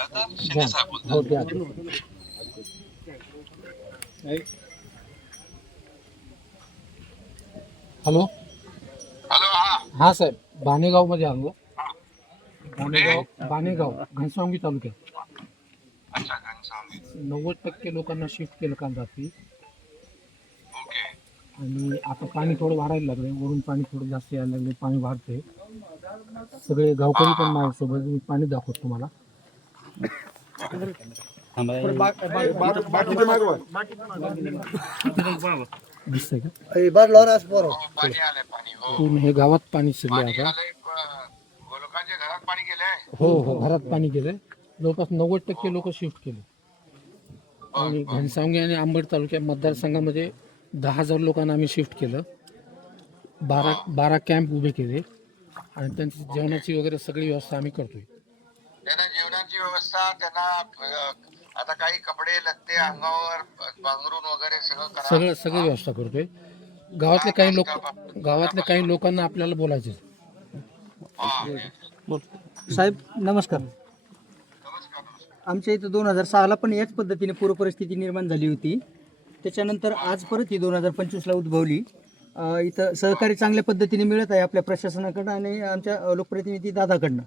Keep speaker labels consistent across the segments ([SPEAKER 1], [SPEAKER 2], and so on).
[SPEAKER 1] शिंदे साहेब बोलतात
[SPEAKER 2] हो hello
[SPEAKER 1] hello हा
[SPEAKER 2] हा साहेब बाणेगाव मध्ये आलो बाणेगाव बाणेगाव घनसावंगी तालुक्यात
[SPEAKER 1] अच्छा
[SPEAKER 2] नव्वद टक्के लोकांना शिफ्ट केलं काल रात्री आणि आता पाणी थोडं वाढायला लागलंय वरून पाणी थोडं जास्त यायला लागले पाणी वाढतंय सगळे गावकरी पण माझ्यासोबत मी पाणी दाखवतो तुम्हाला पूर्ण हे गावात पाणी शिरले आता. हो हो घरात पाणी गेलंय. जवळपास नव्वद टक्के लोक शिफ्ट केले. आणि घनसावंगी आणि आंबड तालुक्या मतदारसंघामध्ये दहा हजार लोकांना आम्ही शिफ्ट केलं. बारा बारा कॅम्प उभे केले. आणि त्यांची जेवणाची वगैरे सगळी व्यवस्था आम्ही करतोय.
[SPEAKER 1] जेवणाची व्यवस्था त्यांना आता काही कपडे लत्ते अंगावर बांगरून वगैरे सगळं करा.
[SPEAKER 2] सगळं सगळी व्यवस्था करतोय. गावातले काही लोक गावातल्या काही लोकांना आपल्याला बोलायचे
[SPEAKER 1] हा.
[SPEAKER 3] साहेब नमस्कार. आमच्या इथं दोन हजार सहाला पण याच पद्धतीने पूरपरिस्थिती निर्माण झाली होती. त्याच्यानंतर आज परत ही दोन हजार पंचवीसला उद्भवली. इथं सहकार्य चांगल्या पद्धतीने मिळत आहे आपल्या प्रशासनाकडनं आणि आमच्या लोकप्रतिनिधी दादाकडनं.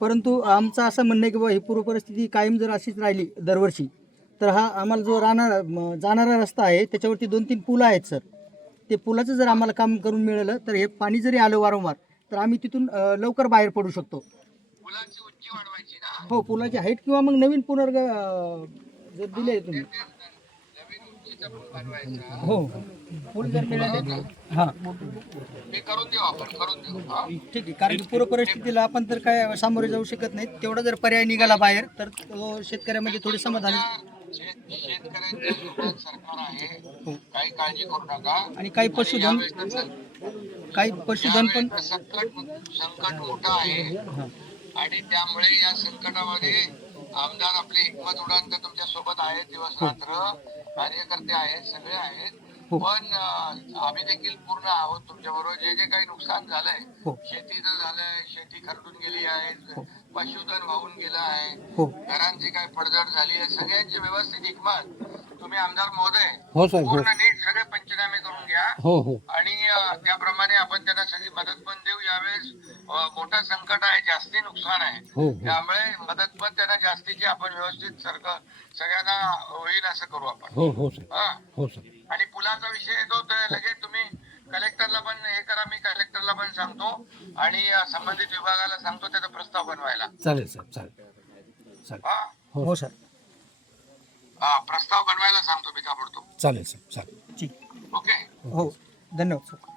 [SPEAKER 3] परंतु आमचं असं म्हणणं आहे की बाबा ही पूरपरिस्थिती कायम जर अशीच राहिली दरवर्षी तर हा आम्हाला जो राहणार जाणारा रस्ता आहे त्याच्यावरती दोन तीन पुलं आहेत सर. ते पुलाचं जर आम्हाला काम करून मिळालं तर हे पाणी जरी आलं वारंवार तर आम्ही तिथून लवकर बाहेर पडू शकतो. हो पुलाची हाईट किंवा मग नवीन पुनर्ग जर दिले तुम्ही
[SPEAKER 1] नवीन उंचीचा पूल बनवायचा
[SPEAKER 3] हो. पूल जर मिळाले हां.
[SPEAKER 1] ते करून देऊ आपण करून देऊ. हा.
[SPEAKER 3] ठीक आहे कारण की पूर परिस्थितीला आपण तर काय सामोरे जाऊ शकत नाही तेवढा जर पर्याय निघाला बाहेर तर तो शेतकऱ्यामध्ये थोडी समाधान
[SPEAKER 1] नका.
[SPEAKER 3] आणि काही पशुधन काही पशुधन पण
[SPEAKER 1] संकट संकट मोठं आहे. आणि त्यामुळे या संकटामध्ये आमदार आपले हिकमत उडान तर तुमच्यासोबत आहेत दिवस रात्र. कार्यकर्ते आहेत सगळे आहेत.
[SPEAKER 3] हो.
[SPEAKER 1] पण आम्ही देखील पूर्ण आहोत तुमच्या बरोबर जे जे काही नुकसान झालंय
[SPEAKER 3] हो.
[SPEAKER 1] शेतीचं झालंय शेती खरडून गेली आहे पशुधन वाहून गेलं आहे
[SPEAKER 3] हो.
[SPEAKER 1] घरांची काय पडझड झाली आहे सगळ्यांची व्यवस्थित हिकमत. तुम्ही आमदार महोदय
[SPEAKER 2] हो हो.
[SPEAKER 1] पूर्ण नीट सगळे पंचनामे करून घ्या.
[SPEAKER 2] हो हो.
[SPEAKER 1] आणि त्याप्रमाणे आपण त्यांना सगळी मदत पण देऊ यावेळेस. मोठं संकट आहे जास्ती नुकसान आहे.
[SPEAKER 2] हो हो.
[SPEAKER 1] त्यामुळे मदत पण त्यांना जास्तीची आपण व्यवस्थित सारख सगळ्यांना होईल असं करू आपण.
[SPEAKER 2] हो हो
[SPEAKER 1] हा.
[SPEAKER 2] हो
[SPEAKER 1] आणि पुलाचा विषय येतो तर लगेच तुम्ही कलेक्टरला पण हे करा मी कलेक्टरला पण सांगतो. आणि संबंधित विभागाला सांगतो त्याचा प्रस्ताव बनवायला.
[SPEAKER 2] चालेल साहेब चालेल.
[SPEAKER 1] हा?
[SPEAKER 3] हो सर.
[SPEAKER 1] हा प्रस्ताव बनवायला सांगतो मी ताबडतोब.
[SPEAKER 2] चालेल साहेब चालेल.
[SPEAKER 3] ठीक.
[SPEAKER 1] ओके?
[SPEAKER 3] हो. धन्यवाद सर.